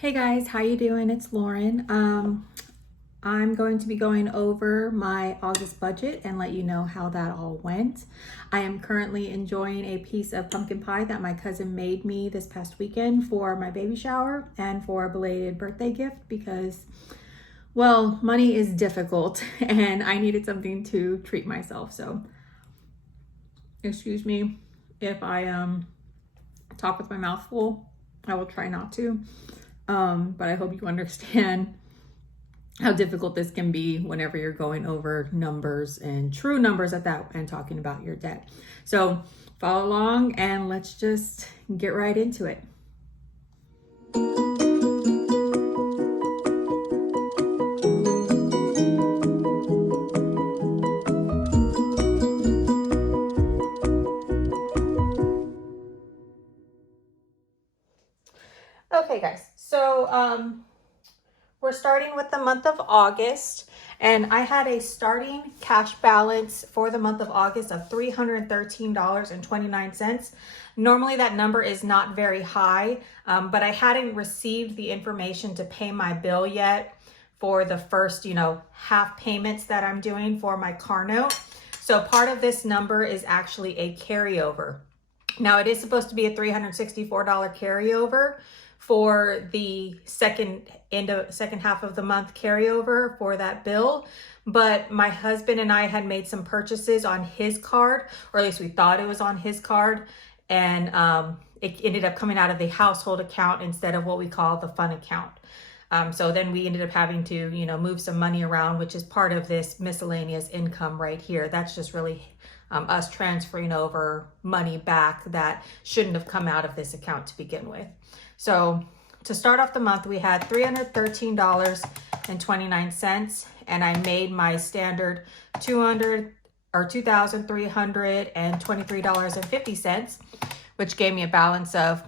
Hey guys, how you doing? It's Lauren. I'm going to be going over my August budget and let you know how that all went. I am currently enjoying a piece of pumpkin pie that my cousin made me this past weekend for my baby shower and for a belated birthday gift because, well, money is difficult and I needed something to treat myself. So, excuse me if I talk with my mouth full. I will try not to. But I hope you understand how difficult this can be whenever you're going over numbers and true numbers at that and talking about your debt. So follow along and let's just get right into it. Okay guys, so we're starting with the month of August, and I had a starting cash balance for the month of August of $313.29. Normally that number is not very high, but I hadn't received the information to pay my bill yet for the first, half payments that I'm doing for my car note. So part of this number is actually a carryover. Now it is supposed to be a $364 carryover for the second half of the month carryover for that bill. But my husband and I had made some purchases on his card, or at least we thought it was on his card. And it ended up coming out of the household account instead of what we call the fun account. So then we ended up having to, move some money around, which is part of this miscellaneous income right here. That's just really us transferring over money back that shouldn't have come out of this account to begin with. So to start off the month, we had $313.29, and I made my standard $2,323.50, which gave me a balance of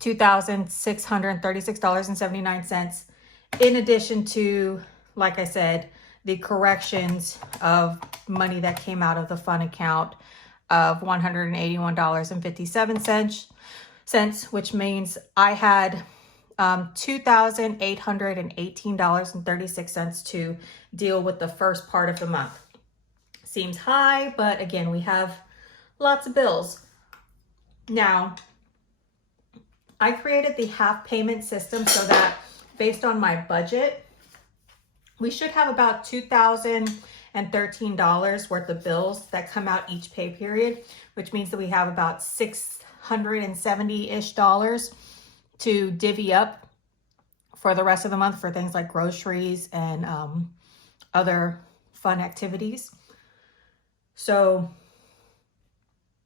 $2,636.79, in addition to, like I said, the corrections of money that came out of the fun account of $181.57, which means I had $2,818.36 to deal with the first part of the month. Seems high, but again, we have lots of bills. Now, I created the half payment system so that based on my budget, we should have about $2,013 worth of bills that come out each pay period, which means that we have about $670-ish to divvy up for the rest of the month for things like groceries and other fun activities. So,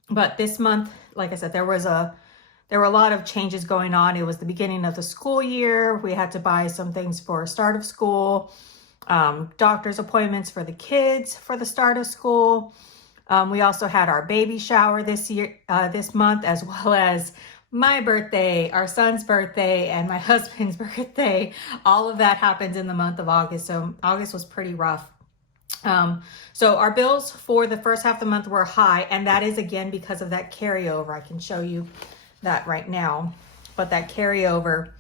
but this month, like I said, there were a lot of changes going on. It was the beginning of the school year. We had to buy some things for start of school, doctor's appointments for the kids for the start of school. We also had our baby shower this month, as well as my birthday, our son's birthday, and my husband's birthday. All of that happened in the month of August. So August was pretty rough. So our bills for the first half of the month were high, and that is again because of that carryover. I can show you that right now, but that carryover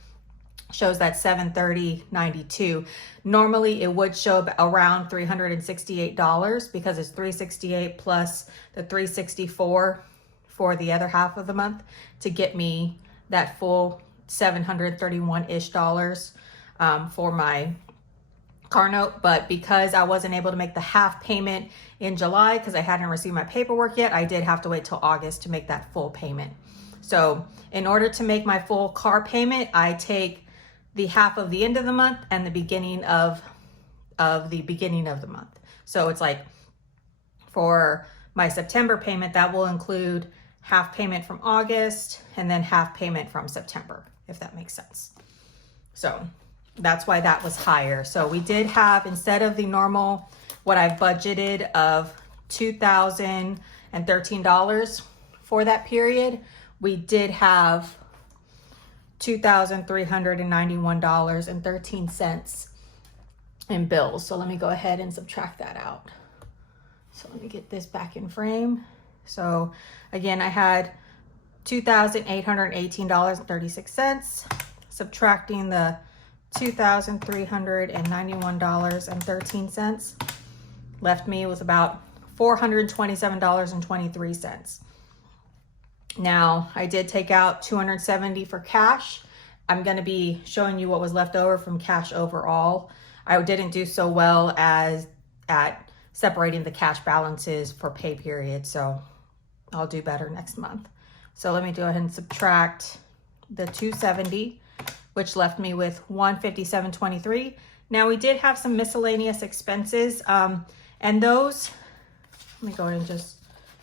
shows that $730.92. Normally it would show around $368 because it's $368 plus the $364 for the other half of the month to get me that full $731-ish for my car note. But because I wasn't able to make the half payment in July because I hadn't received my paperwork yet, I did have to wait till August to make that full payment. So in order to make my full car payment, I take the half of the end of the month and the beginning of the beginning of the month. So it's like for my September payment, that will include half payment from August and then half payment from September, if that makes sense. So that's why that was higher. So we did have, instead of the normal, what I budgeted of $2,013 for that period, we did have $2,391.13 in bills. So let me go ahead and subtract that out. So let me get this back in frame. So again, I had $2,818.36 subtracting the $2,391.13, left me with about $427.23. Now, I did take out $270 for cash. I'm going to be showing you what was left over from cash overall. I didn't do so well as at separating the cash balances for pay period, so I'll do better next month. So let me go ahead and subtract the $270, which left me with $157.23. Now, we did have some miscellaneous expenses, and those, let me go ahead and just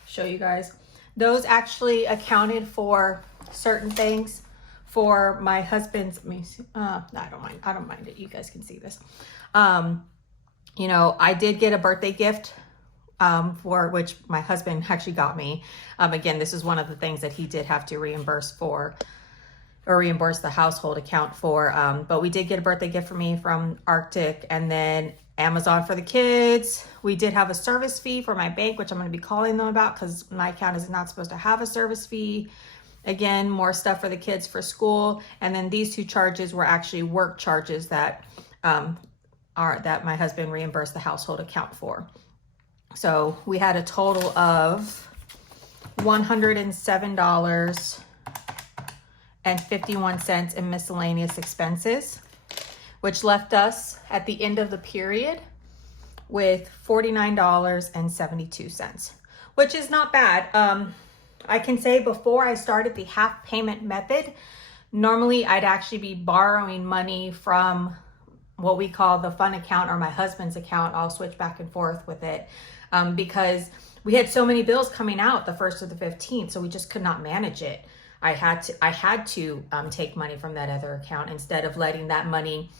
show you guys. Those actually accounted for certain things for my husband's, let me see, no, I don't mind it. You guys can see this. You know, I did get a birthday gift, for which my husband actually got me. Again, this is one of the things that he did have to reimburse for, or reimburse the household account for. But we did get a birthday gift for me from Arctic, and then Amazon for the kids. We did have a service fee for my bank, which I'm going to be calling them about because my account is not supposed to have a service fee. Again, more stuff for the kids for school. And then these two charges were actually work charges that that my husband reimbursed the household account for. So we had a total of $107.51 in miscellaneous expenses, which left us at the end of the period with $49.72, which is not bad. I can say before I started the half payment method, normally I'd actually be borrowing money from what we call the fund account or my husband's account. I'll switch back and forth with it because we had so many bills coming out the 1st to the 15th, so we just could not manage it. I had to take money from that other account instead of letting that money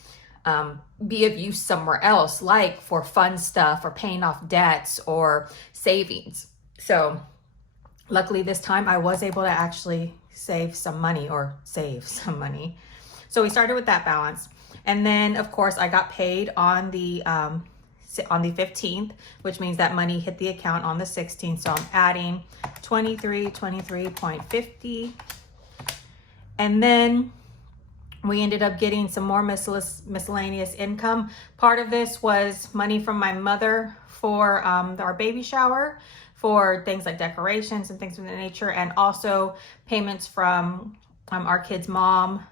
be of use somewhere else, like for fun stuff or paying off debts or savings. So luckily this time I was able to actually save some money. So we started with that balance. And then of course I got paid on the 15th, which means that money hit the account on the 16th. So I'm adding 23.50. And then we ended up getting some more miscellaneous income. Part of this was money from my mother for our baby shower, for things like decorations and things of that nature, and also payments from our kid's mom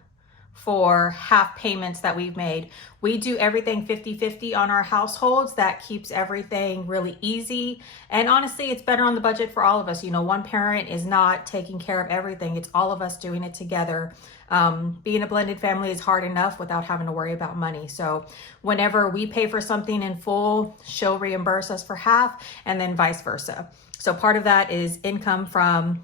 for half payments that we've made. We do everything 50-50 on our households. That keeps everything really easy. And honestly, it's better on the budget for all of us. You know, one parent is not taking care of everything. It's all of us doing it together. Being a blended family is hard enough without having to worry about money. So whenever we pay for something in full, she'll reimburse us for half, and then vice versa. So part of that is income from,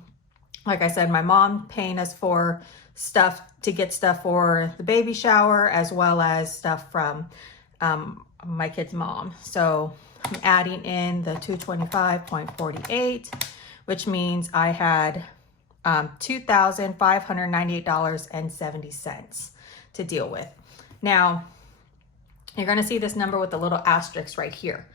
like I said, my mom paying us for stuff, to get stuff for the baby shower, as well as stuff from my kid's mom. So I'm adding in the 225.48, which means I had $2,598.70 to deal with. Now, you're going to see this number with a little asterisk right here.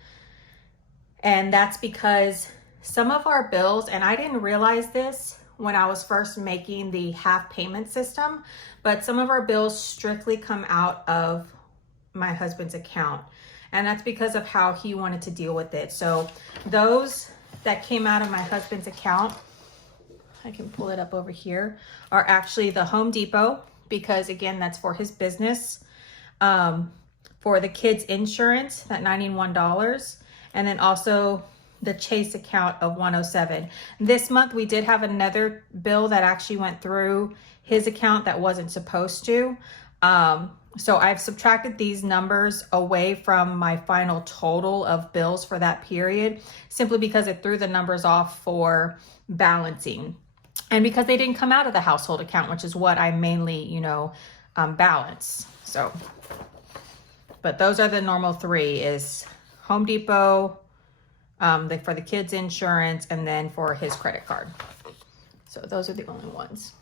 And that's because some of our bills, and I didn't realize this when I was first making the half payment system, but some of our bills strictly come out of my husband's account. And that's because of how he wanted to deal with it. So those that came out of my husband's account, I can pull it up over here, are actually the Home Depot, because again, that's for his business. For the kids' insurance, that $91, and then also the Chase account of $107. This month we did have another bill that actually went through his account that wasn't supposed to. So I've subtracted these numbers away from my final total of bills for that period, simply because it threw the numbers off for balancing. And because they didn't come out of the household account, which is what I mainly, balance. So, but those are the normal three: is Home Depot, for the kids' insurance, and then for his credit card. So those are the only ones.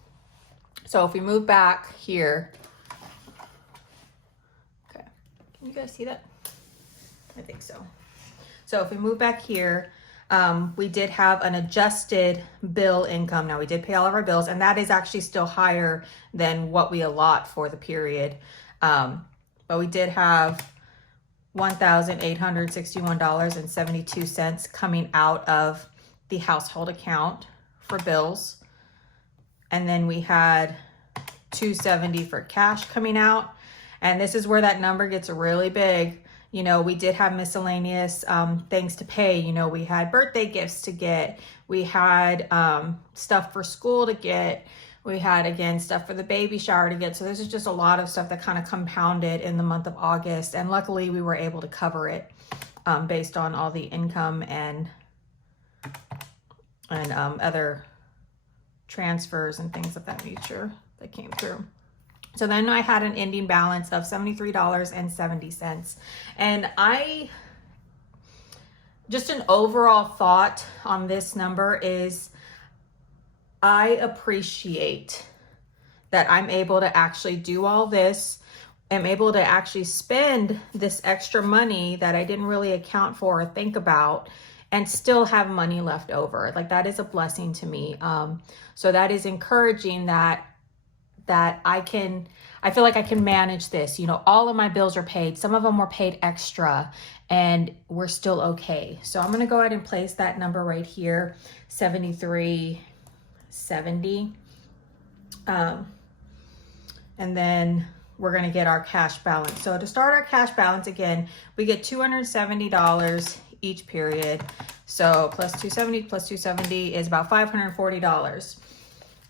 So if we move back here, okay, can you guys see that? I think so. So if we move back here, We did have an adjusted bill income. Now we did pay all of our bills, and that is actually still higher than what we allot for the period. But we did have $1,861.72 coming out of the household account for bills. And then we had $270 for cash coming out. And this is where that number gets really big. You know, we did have miscellaneous things to pay. You know, we had birthday gifts to get. We had stuff for school to get. We had, again, stuff for the baby shower to get. So this is just a lot of stuff that kind of compounded in the month of August. And luckily we were able to cover it based on all the income and other transfers and things of that nature that came through. So then I had an ending balance of $73.70. And just an overall thought on this number is I appreciate that I'm able to actually do all this. I'm able to actually spend this extra money that I didn't really account for or think about and still have money left over. Like, that is a blessing to me. So that is encouraging that I feel like I can manage this. You know, all of my bills are paid. Some of them were paid extra and we're still okay. So I'm going to go ahead and place that number right here, $73.70. And then we're going to get our cash balance. So to start our cash balance, again, we get $270 each period. So plus 270 is about $540.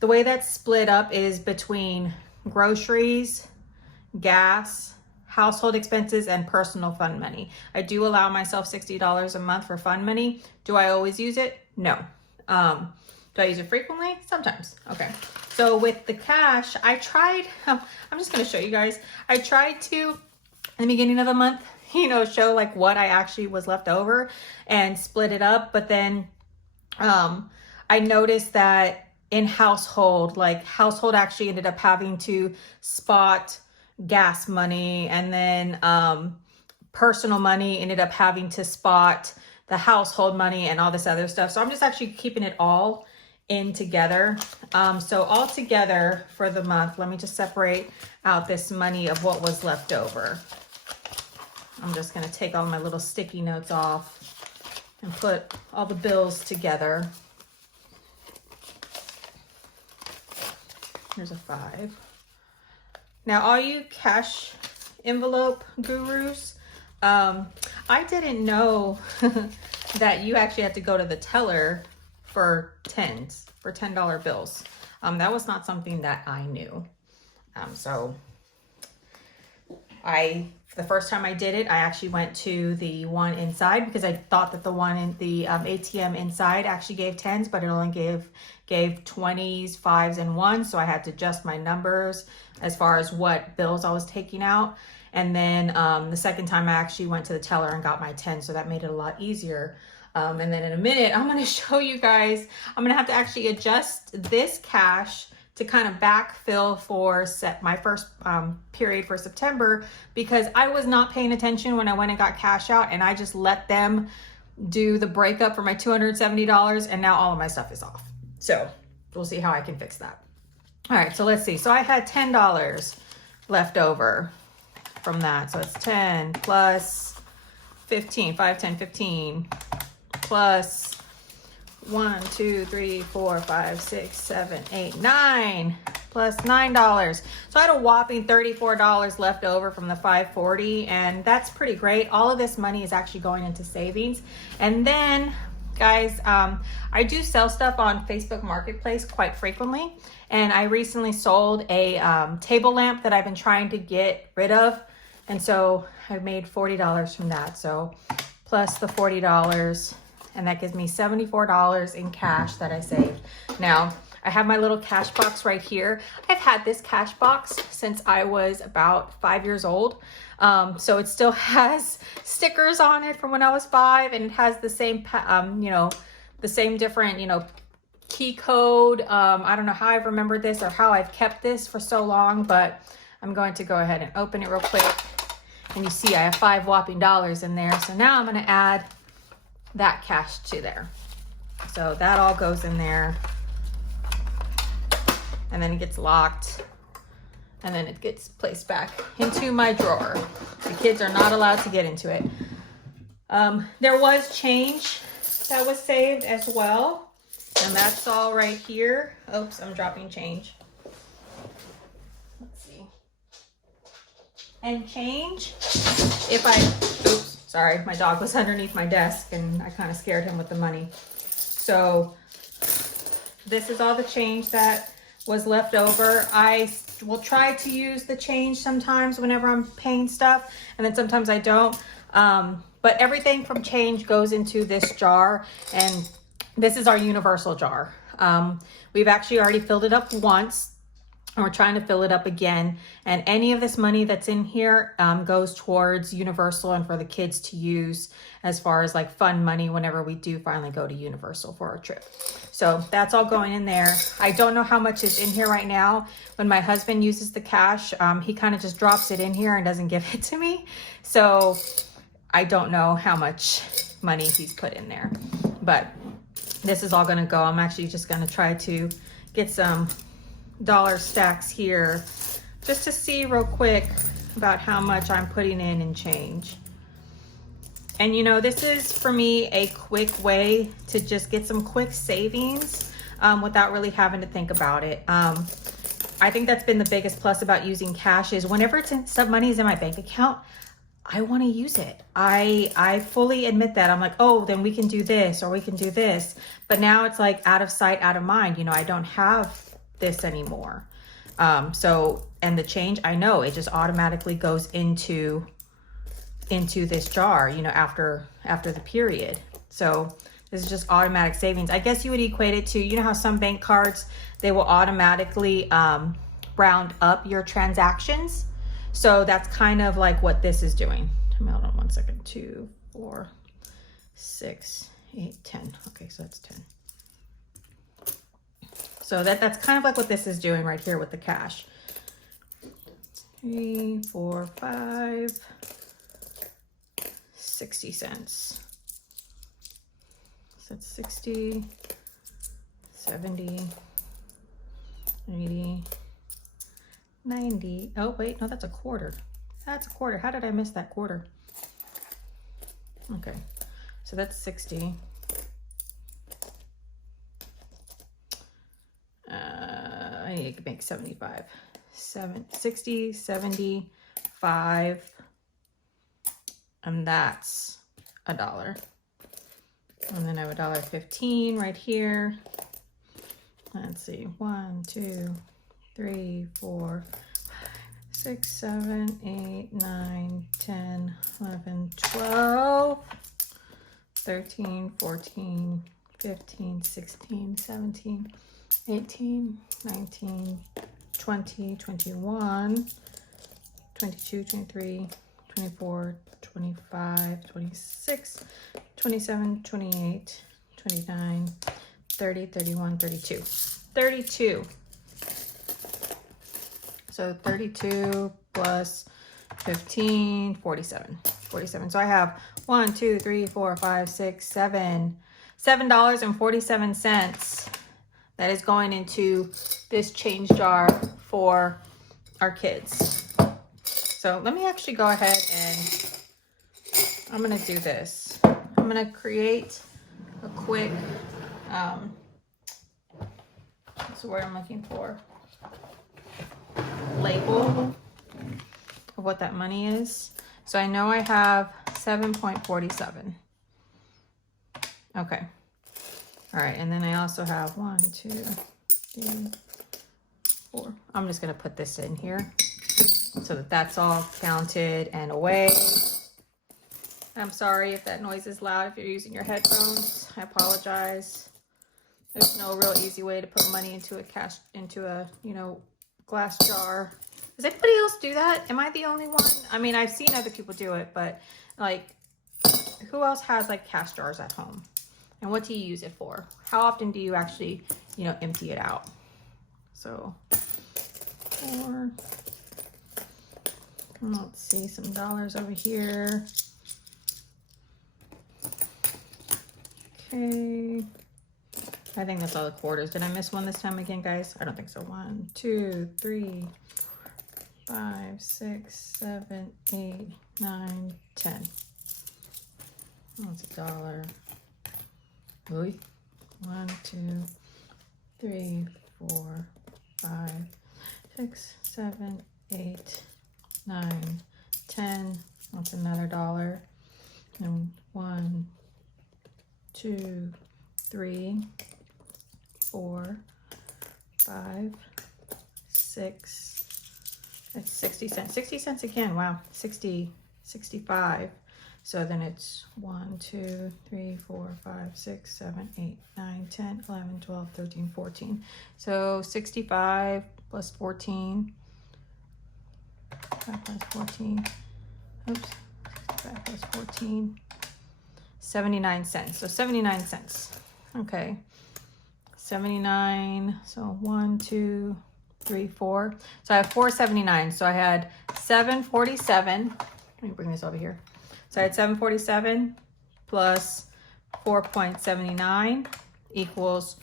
The way that's split up is between groceries, gas, household expenses, and personal fund money. I do allow myself $60 a month for fund money. Do I always use it? No. Do I use it frequently? Sometimes. Okay. So with the cash, I tried, I'm just going to show you guys. I tried to, in the beginning of the month, you know, show like what I actually was left over and split it up. But then I noticed that in household actually ended up having to spot gas money, and then personal money ended up having to spot the household money and all this other stuff. So I'm just actually keeping it all in together. So all together for the month, let me just separate out this money of what was left over. I'm just going to take all my little sticky notes off and put all the bills together. Here's a 5. Now, all you cash envelope gurus, I didn't know that you actually had to go to the teller for $10 bills. That was not something that I knew. So the first time I did it, I actually went to the one inside because I thought that the one in the ATM inside actually gave 10s, but it only gave 20s, 5s, and 1s. So I had to adjust my numbers as far as what bills I was taking out. And then the second time I actually went to the teller and got my 10, so that made it a lot easier. And then in a minute, I'm going to show you guys, I'm going to have to actually adjust this cash to kind of backfill for my first period for September, because I was not paying attention when I went and got cash out, and I just let them do the breakup for my $270, and now all of my stuff is off. So we'll see how I can fix that. All right, so let's see. So I had $10 left over from that. So it's 10 plus 15, 5, 10, 15 plus 1, 2, 3, 4, 5, 6, 7, 8, 9 plus $9. So I had a whopping $34 left over from the $540, and that's pretty great. All of this money is actually going into savings. And then, guys, I do sell stuff on Facebook Marketplace quite frequently, and I recently sold a table lamp that I've been trying to get rid of, and so I made $40 from that. So plus the $40, and that gives me $74 in cash that I saved. Now, I have my little cash box right here. I've had this cash box since I was about 5 years old. So it still has stickers on it from when I was 5, and it has the same, the same different, key code. I don't know how I've remembered this or how I've kept this for so long, but I'm going to go ahead and open it real quick. And you see I have $5 whopping in there. So now I'm going to add that cash to there. So that all goes in there, and then it gets locked, and then it gets placed back into my drawer. The kids are not allowed to get into it. There was change that was saved as well, and that's all right here. Oops, I'm dropping change. Let's see. And change, oops, sorry, my dog was underneath my desk and I kind of scared him with the money. So this is all the change that was left over. I will try to use the change sometimes whenever I'm paying stuff, and then sometimes I don't. But everything from change goes into this jar, and this is our universal jar. We've actually already filled it up once, and we're trying to fill it up again. And any of this money that's in here goes towards Universal and for the kids to use as far as like fun money whenever we do finally go to Universal for our trip. So that's all going in there. I don't know how much is in here right now. When my husband uses the cash, he kind of just drops it in here and doesn't give it to me. So I don't know how much money he's put in there, but this is all gonna go. I'm actually just gonna try to get some dollar stacks here just to see real quick about how much I'm putting in change. And you know, this is for me a quick way to just get some quick savings without really having to think about it. I think that's been the biggest plus about using cash is whenever some money is in my bank account, I want to use it. I fully admit that. I'm like, oh, then we can do this or we can do this. But now it's like out of sight, out of mind. You know, I don't have this anymore. And the change, I know it just automatically goes into this jar, you know, after the period. So this is just automatic savings. I guess you would equate it to, you know how some bank cards, they will automatically round up your transactions. So that's kind of like what this is doing. Hold on one second. 2, 4, 6, 8, 10. Okay, so that's 10. So that's kind of like what this is doing right here with the cash. 3, 4, 5, 60 cents. So that's 60, 70, 80, 90. Oh, wait, no, that's a quarter. That's a quarter. How did I miss that quarter? Okay, so that's 60. I need to make 75. 60, 75. And that's $1. And then I have $1.15 right here. Let's see, 1, 2, 3, 4, 6, 7, 8, 9, 10, 11, 12, 13, 14, 15, 16, 17, 18, 19, 20, 21, 22, 23, 24, 25, 26, 27, 28, 29, 30, 31, 32. 32. So 32 plus 15, 47. 47. So I have 1, 2, 3, 4, 5, 6, 7. $7.47 that is going into this change jar for our kids. So let me actually go ahead and I'm going to do this. I'm going to create a quick, what's the word I'm looking for? Label of what that money is. So I know I have 7.47. Okay. All right. And then I also have 1, 2, 3, 4. I'm just going to put this in here so that that's all counted and away. I'm sorry if that noise is loud if you're using your headphones. I apologize. There's no real easy way to put money into a glass jar. Does anybody else do that? Am I the only one? I mean, I've seen other people do it, but like, who else has like cash jars at home? And what do you use it for? How often do you actually, empty it out? So, 4. Let's see, some dollars over here. Okay. I think that's all the quarters. Did I miss one this time again, guys? I don't think so. 1, 2, 3, 5, 6, 7, 8, 9, 10. That's $1. Ooh. 1, 2, 3, 4, 5, 6, 7, 8, 9, 10. That's another $1. And 1, 2, 3, 4, 5, 6. It's 60 cents. 60 cents again. Wow. 60, 65. So then it's 1, 2, 3, 4, 5, 6, 7, 8, 9, 10, 11, 12, 13, 14. So 65 plus 14. 5 plus 14. Oops. 65 plus 14. 79 cents. So 79 cents. Okay. 79. So 1, 2, 3, 4. So I have 4.79. So I had 7.47. Let me bring this over here. So I had 7.47 plus 4.79 equals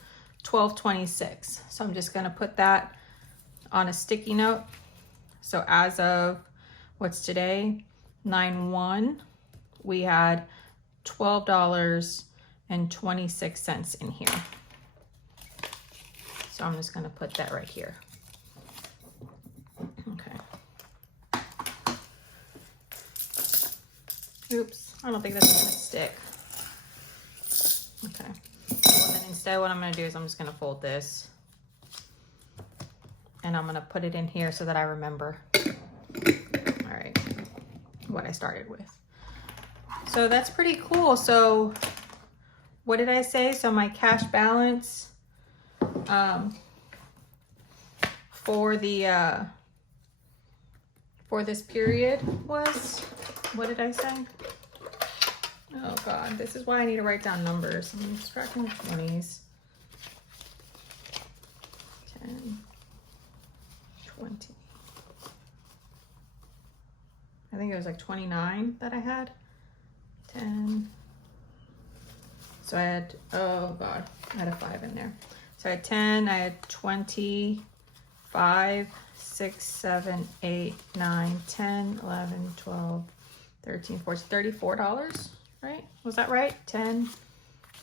12.26. So I'm just going to put that on a sticky note. So as of what's today, 9/1, we had $12.26 in here. So I'm just going to put that right here. Okay. Oops, I don't think this is going to stick. Okay. Well, then instead what I'm going to do is I'm just going to fold this. And I'm going to put it in here so that I remember. All right. What I started with. So that's pretty cool. So what did I say? So my cash balance for this period was, what did I say? Oh God, this is why I need to write down numbers. I'm subtracting 20s. 10, 20. I think it was like 29 that I had. 10. So I had, oh God, I had a 5 in there. So I had 10, I had 20, 5, 6, 7, 8, 9, 10, 11, 12, 13, 14, $34, right? Was that right? 10,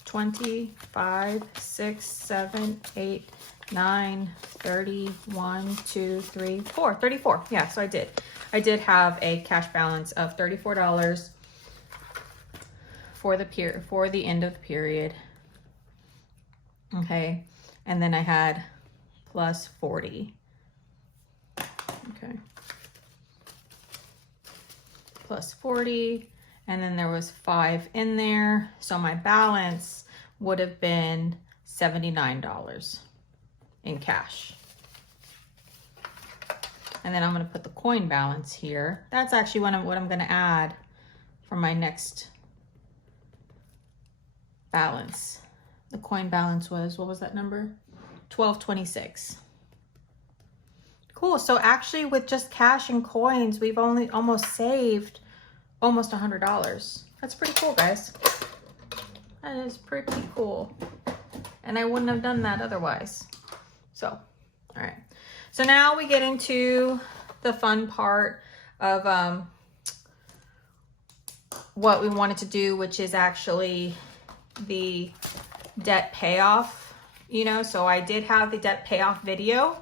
20, 5, 6, 7, 8, 9, 30, 1, 2, 3, 4, 34. Yeah, so I did have a cash balance of $34 for the end of the period. Okay, and then I had plus 40. Okay, plus 40, and then there was 5 in there, so my balance would have been $79 in cash. And then I'm going to put the coin balance here. That's actually what I'm going to add for my next balance. The coin balance was, what was that number? $12.26. Cool. So actually with just cash and coins, we've only almost saved almost $100. That's pretty cool, guys. That is pretty cool. And I wouldn't have done that otherwise. So, all right. So now we get into the fun part of what we wanted to do, which is actually the debt payoff, you know. So I did have the debt payoff video,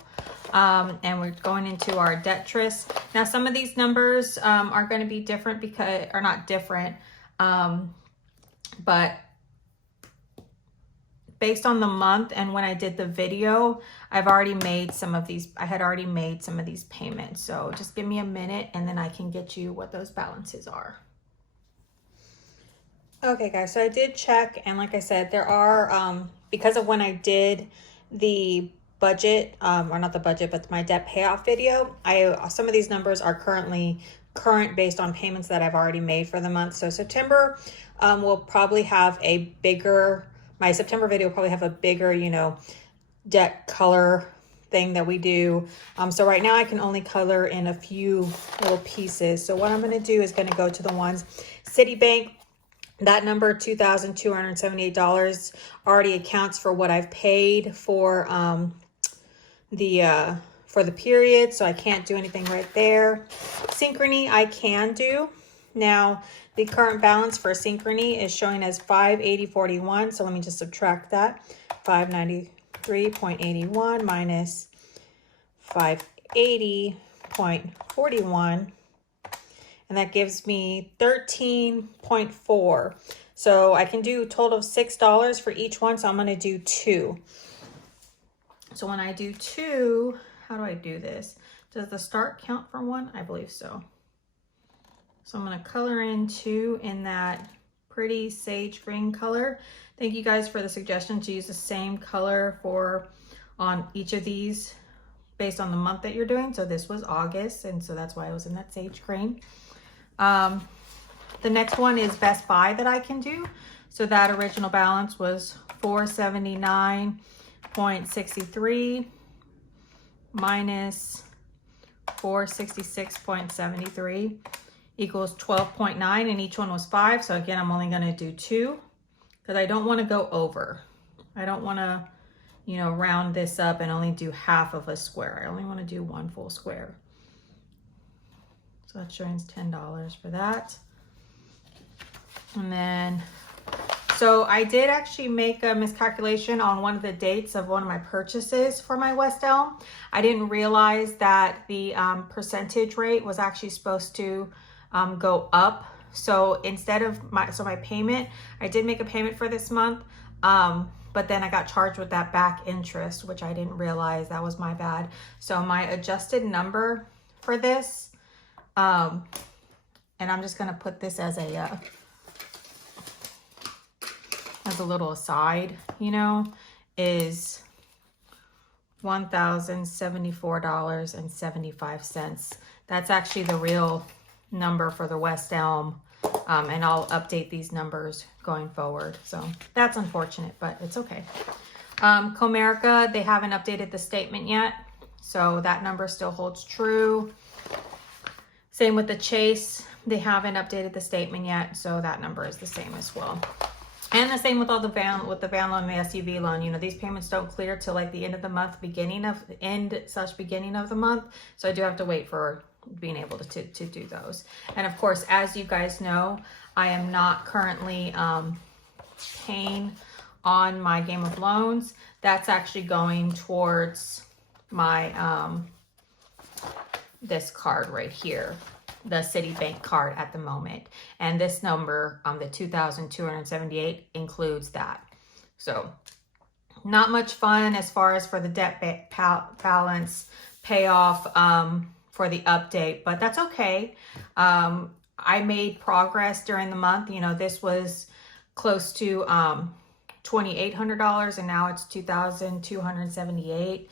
and we're going into our debt tris. Now some of these numbers are going to be different because, or not different, but based on the month and when I did the video, I've already made some of these, I had already made some of these payments. So just give me a minute and then I can get you what those balances are. Okay guys, so I did check, and like I said, there are, because of when I did the budget, or not the budget, but my debt payoff video, some of these numbers are current based on payments that I've already made for the month. So September will probably have a bigger, my September video will probably have a bigger, you know, debt color thing that we do. So right now I can only color in a few little pieces. So what I'm going to do is going to go to the ones, Citibank, That number, $2,278, already accounts for what I've paid for the period, so I can't do anything right there. Synchrony I can do. Now, the current balance for Synchrony is showing as $580.41, so let me just subtract that. $593.81 minus $580.41, and that gives me 13.4. So I can do a total of $6 for each one, so I'm going to do 2. So when I do 2, how do I do this? Does the start count for 1? I believe so. So I'm going to color in 2 in that pretty sage green color. Thank you guys for the suggestion to use the same color on each of these based on the month that you're doing. So this was August, and so that's why I was in that sage green. The next one is Best Buy that I can do. So that original balance was $479.63 minus $466.73 equals 12.9, and each one was 5. So again, I'm only going to do 2 because I don't want to go over. I don't want to, round this up and only do half of a square. I only want to do 1 full square. So that's showing $10 for that. And then, so I did actually make a miscalculation on one of the dates of one of my purchases for my West Elm. I didn't realize that the percentage rate was actually supposed to go up. So instead of my payment, I did make a payment for this month, but then I got charged with that back interest, which I didn't realize. That was my bad. So my adjusted number for this, and I'm just gonna put this as a little aside, is $1,074.75. That's actually the real number for the West Elm, and I'll update these numbers going forward. So that's unfortunate, but it's okay. Comerica, they haven't updated the statement yet, so that number still holds true. Same with the Chase, they haven't updated the statement yet, so that number is the same as well. And the same with all the van loan and the SUV loan. These payments don't clear till like the end of the month, beginning of the month. So I do have to wait for being able to do those. And of course, as you guys know, I am not currently paying on my game of loans. That's actually going towards my this card right here, the Citibank card at the moment. And this number, the 2,278, includes that. So not much fun as far as for the debt balance payoff for the update, but that's okay. I made progress during the month. This was close to $2,800, and now it's $2,278.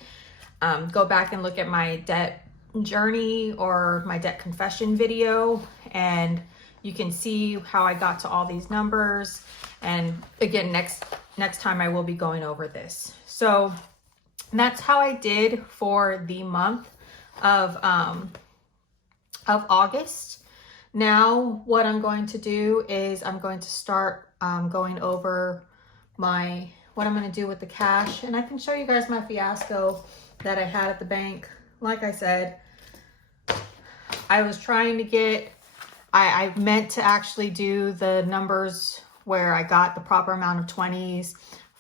Go back and look at my debt journey or my debt confession video, and you can see how I got to all these numbers. And again, next time I will be going over this. So that's how I did for the month of August. Now what I'm going to do is I'm going to start going over what I'm going to do with the cash, and I can show you guys my fiasco that I had at the bank. Like I said, I was trying to get, I meant to actually do the numbers where I got the proper amount of 20s,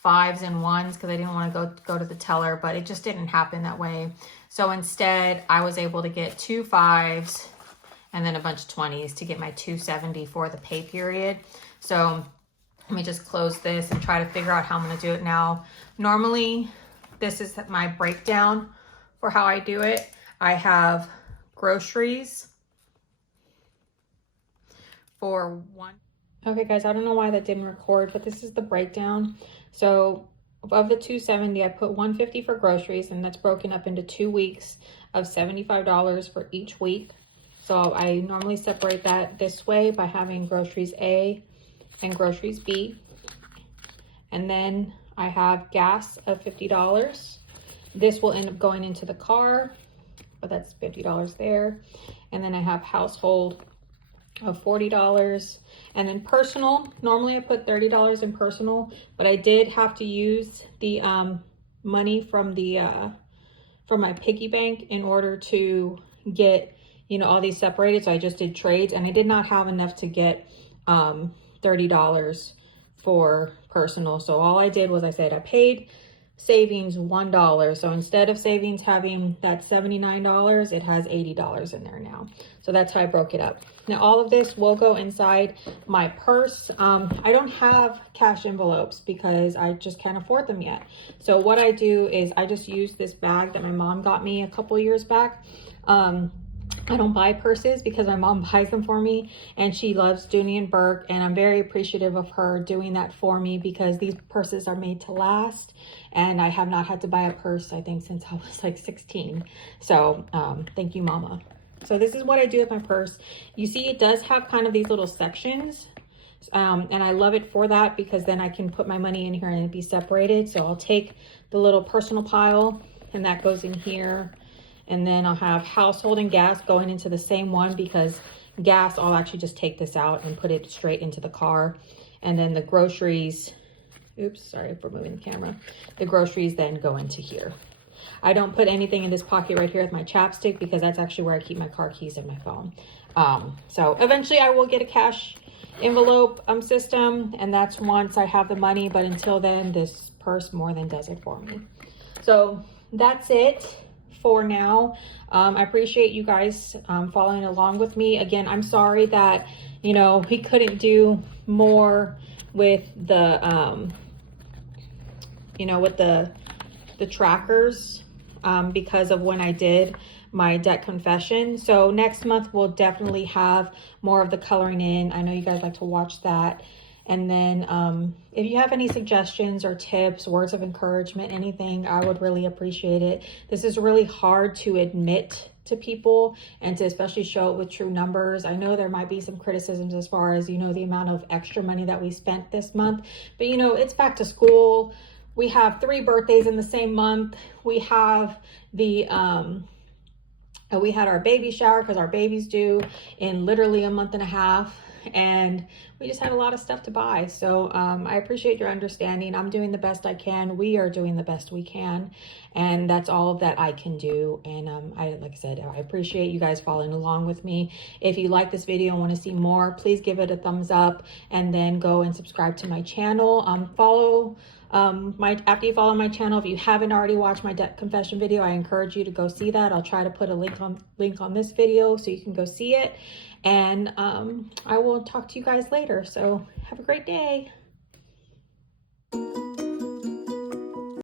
5s, and 1s because I didn't want to go to the teller, but it just didn't happen that way. So instead, I was able to get 2 5s and then a bunch of 20s to get my 270 for the pay period. So let me just close this and try to figure out how I'm going to do it now. Normally, this is my breakdown for how I do it. I have groceries for one. Okay guys, I don't know why that didn't record, but this is the breakdown. So of the 270, I put 150 for groceries, and that's broken up into 2 weeks of $75 for each week. So I normally separate that this way by having groceries A and groceries B. And then I have gas of $50. This will end up going into the car, but that's $50 there. And then I have household of $40. And in personal, normally I put $30 in personal, but I did have to use the money from my piggy bank in order to get, you know, all these separated. So I just did trades, and I did not have enough to get $30 for personal. So all I did was I said I paid savings $1. So instead of savings having that $79, it has $80 in there now. So that's how I broke it up. Now all of this will go inside my purse. I don't have cash envelopes because I just can't afford them yet. So what I do is I just use this bag that my mom got me a couple years back. I don't buy purses because my mom buys them for me, and she loves Dooney & Burke, and I'm very appreciative of her doing that for me because these purses are made to last, and I have not had to buy a purse, I think, since I was like 16. So thank you, Mama. So this is what I do with my purse. You see, it does have kind of these little sections, and I love it for that because then I can put my money in here and it'd be separated. So I'll take the little personal pile, and that goes in here. And then I'll have household and gas going into the same one because gas, I'll actually just take this out and put it straight into the car. And then the groceries, oops, sorry for moving the camera. The groceries then go into here. I don't put anything in this pocket right here with my chapstick because that's actually where I keep my car keys and my phone. So eventually I will get a cash envelope system, and that's once I have the money. But until then, this purse more than does it for me. So that's it for now. I appreciate you guys following along with me. Again, I'm sorry that, you know, we couldn't do more with the, you know, with the trackers because of when I did my debt confession. So next month we'll definitely have more of the coloring in. I know you guys like to watch that. And then if you have any suggestions or tips, words of encouragement, anything, I would really appreciate it. This is really hard to admit to people and to especially show it with true numbers. I know there might be some criticisms as far as, you know, the amount of extra money that we spent this month, but you know, it's back to school. We have 3 birthdays in the same month. We have the, we had our baby shower because our baby's due in literally a month and a half. And we just had a lot of stuff to buy. So I appreciate your understanding. I'm doing the best I can. We are doing the best we can. And that's all that I can do. And like I said, I appreciate you guys following along with me. If you like this video and want to see more, please give it a thumbs up and then go and subscribe to my channel. After you follow my channel, if you haven't already watched my debt confession video, I encourage you to go see that. I'll try to put a link on this video so you can go see it. And I will talk to you guys later. So have a great day.